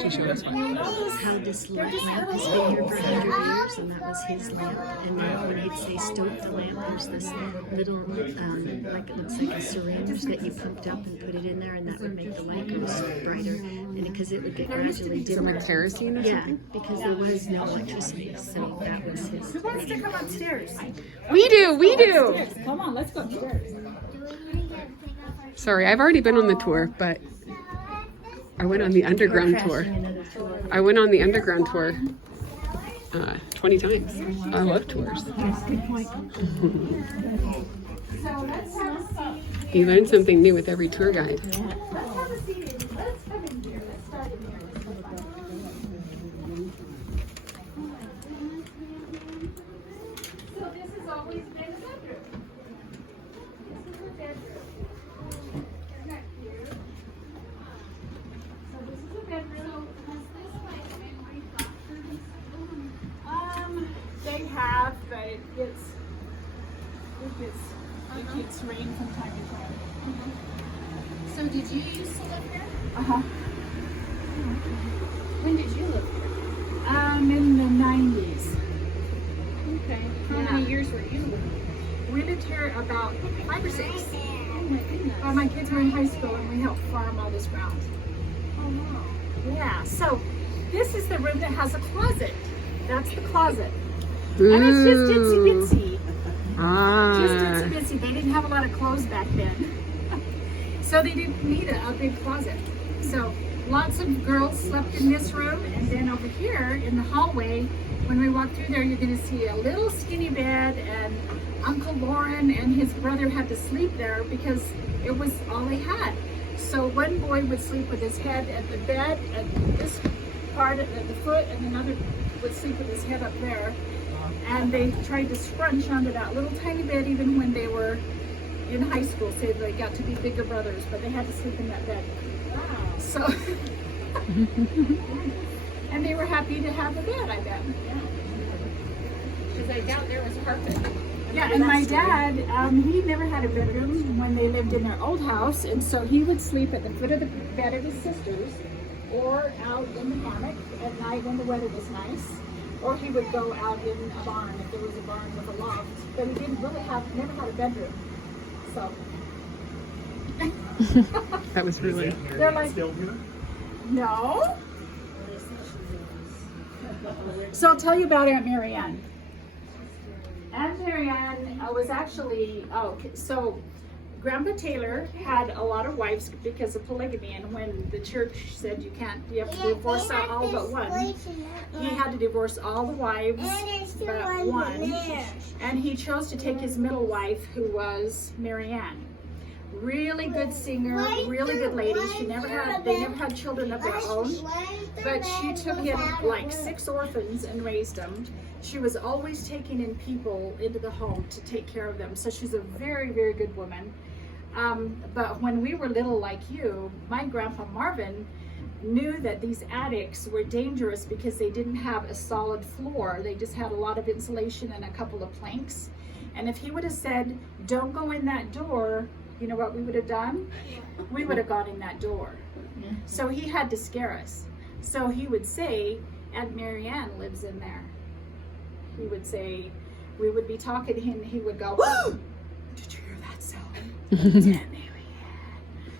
She showed us one. How this lamp has been here for 100 years, and that was his lamp. And then when they stoked the lamp, there's this little, like it looks like a syringe that you pumped up and put it in there, and that would make the light go brighter. And because it would get gradually dimmer. Some like kerosene or something? Yeah, because there was no electricity, so that was his. Who wants to come upstairs? We do. Come on, let's go upstairs. Sorry, I've already been on the tour, but I went on the underground tour. 20 times. I love tours. Good point. You learn something new with every tour guide. They have, but it gets rain from time to time. So did you used to live here? Uh-huh. When did you live here? In the 90s. Okay. How many years were you living We lived here about 5 or 6. Oh my goodness. My kids were in high school and we helped farm all this ground. Oh wow. Yeah, so this is the room that has a closet. That's the closet. Ooh. And it's just itsy bitsy. Ah. Just itsy bitsy. They didn't have a lot of clothes back then. So they didn't need a big closet. So lots of girls slept in this room, and then over here in the hallway, when we walk through there, you're gonna see a little skinny bed, and Uncle Lauren and his brother had to sleep there because it was all they had. So one boy would sleep with his head at the bed, at this part at the foot, and another would sleep with his head up there. And they tried to scrunch onto that little tiny bed even when they were in high school, so they got to be bigger brothers, but they had to sleep in that bed. Wow. So, and they were happy to have a bed, I bet. Because I doubt there was carpet. Yeah, and my dad, he never had a bedroom when they lived in their old house, and so he would sleep at the foot of the bed of his sisters, or out in the hammock at night when the weather was nice, or he would go out in a barn if there was a barn with a loft, but he didn't really never had a bedroom. So. That was really. They're like, no. So I'll tell you about Aunt Marianne. Aunt Marianne was actually, so Grandpa Taylor had a lot of wives because of polygamy, and when the church said you have to divorce all but one, he had to divorce all the wives but one, and he chose to take his middle wife, who was Marianne. Really good singer, really good lady. They never had children of their own, but she took in like 6 orphans and raised them. She was always taking in people into the home to take care of them. So she's a very, very good woman. But when we were little like you, my grandpa Marvin knew that these attics were dangerous because they didn't have a solid floor. They just had a lot of insulation and a couple of planks. And if he would have said, don't go in that door, you know what we would have done? We would have gone in that door. So he had to scare us. So he would say, Aunt Marianne lives in there. He would say, we would be talking to him, and he would go, "Whoa! Did you hear that sound? It's Aunt Marianne."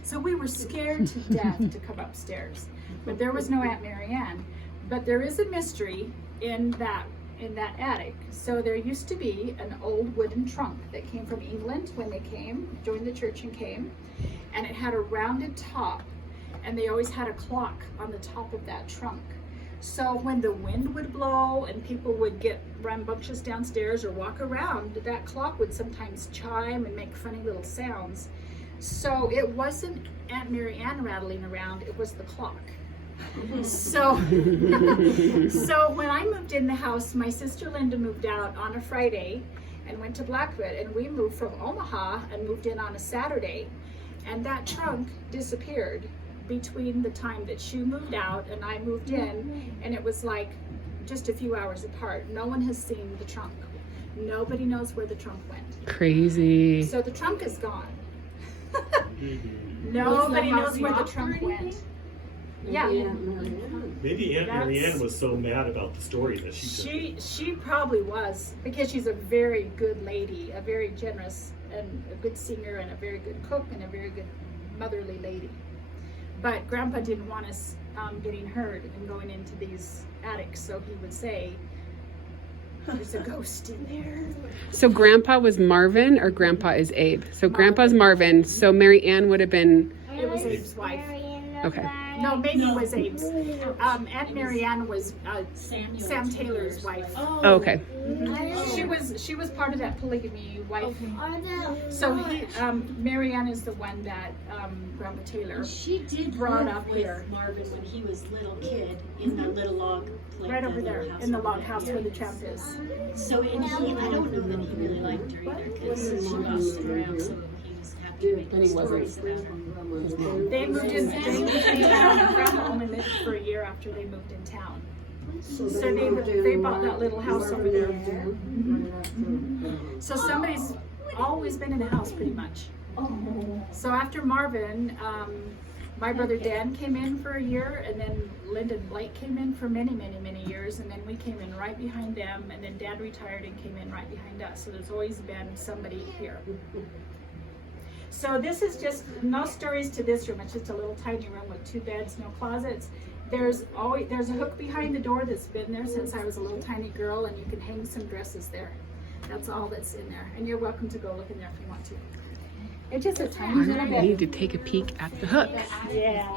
So we were scared to death to come upstairs. But there was no Aunt Marianne. But there is a mystery in that attic. So there used to be an old wooden trunk that came from England when they came, joined the church and came, and it had a rounded top, and they always had a clock on the top of that trunk. So when the wind would blow and people would get rambunctious downstairs or walk around, that clock would sometimes chime and make funny little sounds. So it wasn't Aunt Marianne rattling around, it was the clock. So when I moved in the house, my sister Linda moved out on a Friday and went to Blackfoot, and we moved from Omaha and moved in on a Saturday, and that trunk disappeared between the time that she moved out and I moved in, and it was like just a few hours apart. No one has seen the trunk. Nobody knows where the trunk went. Crazy. So the trunk is gone. Nobody knows where the trunk went. Yeah. Maybe Aunt Mary Ann was so mad about the story that She probably was, because she's a very good lady, a very generous and a good singer and a very good cook and a very good motherly lady. But Grandpa didn't want us getting hurt and going into these attics, so he would say, there's a ghost in there. So Grandpa was Marvin or Grandpa is Abe? So Grandpa's Marvin, so Mary Ann would have been... It was Abe's wife. Okay. No, maybe it was Abe's. Aunt Mary Ann was Sam Taylor's wife. Oh, okay. She was part of that polygamy wife. So Mary Ann is the one that Grandpa Taylor She did brought live up with here. Marvin when he was little kid in the little log place. Right over there in the log house where the tramp is. So and I don't know that he really liked her either because she bossed him around, so he was happy to make And he stories wasn't. about her. They moved in town. Grandpa only lived for a year after they moved in town. So they bought that little house over there. So somebody's always been in the house pretty much. So after Marvin, my brother Dan came in for a year, and then Linda and Blake came in for many, many, many years, and then we came in right behind them, and then Dad retired and came in right behind us. So there's always been somebody here. So this is just, no stories to this room. It's just a little tiny room with 2 beds, no closets. There's a hook behind the door that's been there since I was a little tiny girl, and you can hang some dresses there. That's all that's in there. And you're welcome to go look in there if you want to. It's just a tiny little I bit. need to take a peek at the hook. Yeah.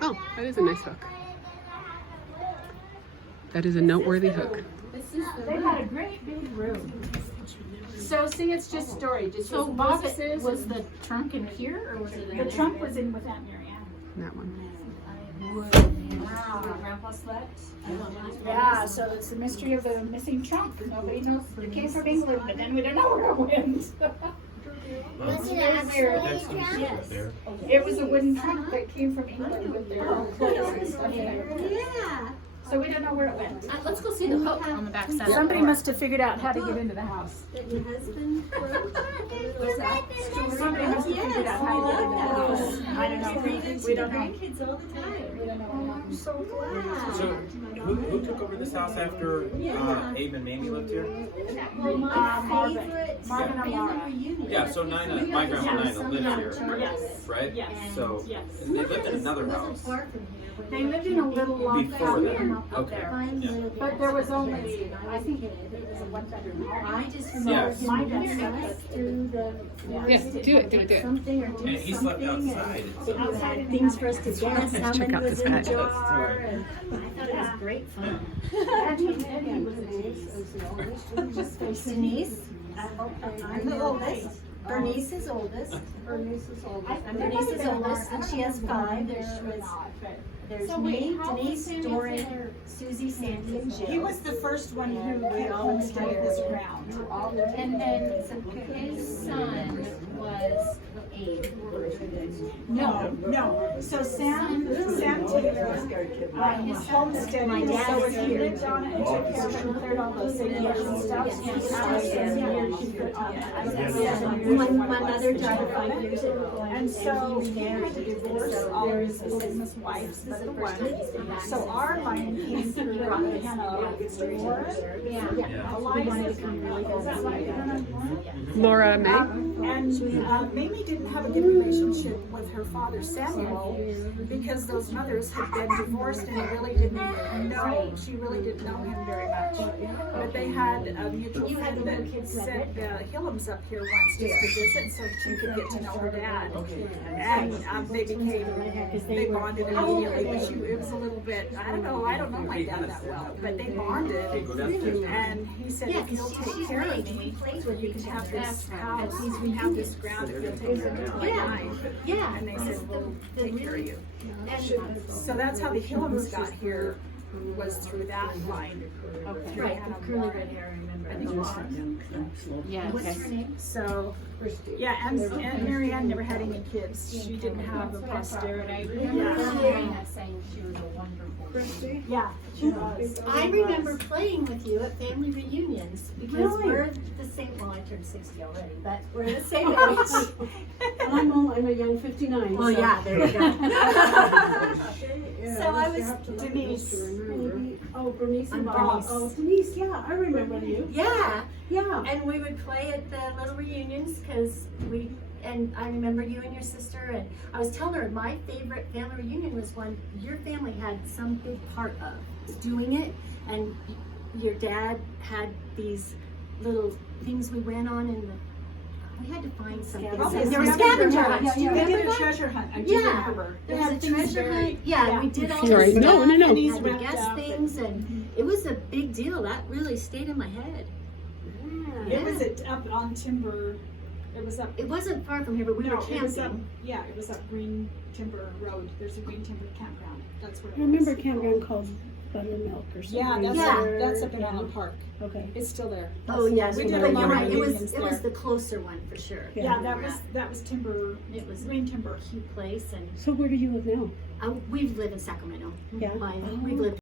Oh, that is a nice hook. That is a noteworthy hook. They had a great big room. So see, it's just storage. It's So just was boxes. the trunk in here, or was it in The trunk was in with Aunt Mary Ann. That one. Wow. Where Grandpa slept? Yeah, so it's the mystery of the missing trunk. Nobody knows. It came from England, but then we don't know where it went. It's very weird. That's yes. There. It was a wooden trunk that came from England with their clothes and stuff in it. Yeah. So we don't know where it went. Let's go see the hook on the back side. Somebody must have figured out how to get into the house. That your husband What's that? Somebody must have figured out how to get into the house. I don't know. We don't know. grandkids all the time. We don't know. I'm so glad. So, who took over this house after Abe and Mamie lived here? Marvin and Laura. Yeah, so Nina, my grandma Nina lived here, Yes. right? Yes. So, Yes. and they lived in another house They lived in a little log before cabin that. up Okay. there. Yeah. But there was only, I think it was a 1-bedroom home. I just Yes. My dad slept through the Yeah, do it. something or And he slept outside. outside in the things attic. for us to guess how Check many out was this in the pet. jar. And I thought it was great fun. And he was a niece. Denise, I'm the oldest. Bernice is oldest. I'm Bernice's oldest, and she has 5. There's me, Denise, Doran, Susie, Sandy, and Jill. He was the first one who homesteaded this ground. And then his son was Abe. No. So Sam Taylor, homesteaded My dad so is he lived on it and took care of it and cleared all those acres and stuff. My mother died 5 years ago. And so he had to divorce all of his business wives but the one. So our line came through Hannah War. Yeah. A line is that right? Laura May. And Mamie didn't have a good relationship with her father Samuel because those mothers had been divorced and she really didn't know him very much. But they had a mutual friend that sent the Hillams up here once just to visit so she could get to know her dad. And they bonded immediately, but it was a little bit, I don't know my dad that well, but they bonded. And he said, if you'll take care of me, you can have this house, we have this ground, if you'll take care of me until I die. Yeah. And they said, we'll take care of you. So that's how the Hillams got here, was through that line. Right, with curly red hair, I remember. I think it was. Yeah, What's her name? So Yeah, and Mary Ann never had any kids. She didn't have a posterity. Yeah. saying she was a wonderful. Yeah, she was. I remember playing with you at family reunions because Really? we're the same. Well, I turned 60 already, but we're the same age. And I'm a young 59. Well, so. yeah, there you go. Yeah, So I was Denise. Maybe, oh, Bernice I'm and Bob. Bernice. Oh, Denise, yeah, I remember you. Yeah, Yeah. and we would play at the little reunions because and I remember you and your sister, and I was telling her my favorite family reunion was when your family had some big part of doing it, and your dad had these little things we went on in the. We had to find something. Probably There was scavenger scavenger hunt. hunts. Do you We did remember a that? treasure hunt. I do Yeah. remember. There They was a had things treasure buried. hunt. Yeah, we did all Sorry, this no, stuff. no, no. And Pennies had to wrapped guess up things, and it was a big deal. That really stayed in my head. It was up on Timber. It was up. It wasn't far from here, but we were It was up. camping. Yeah, it was up Green Timber Road. There's a Green Timber campground. That's where. I remember a campground called Buttermilk or something. Yeah, that's Yeah. that's up in Allen Park. Okay. It's still there. Oh yes, We we did did a lot You're of right. It reunions was there. the closer one for sure. Yeah, that was Timber. It was Green Timber. a cute place, and So where do you live now? we've lived in Sacramento. Yeah. We've lived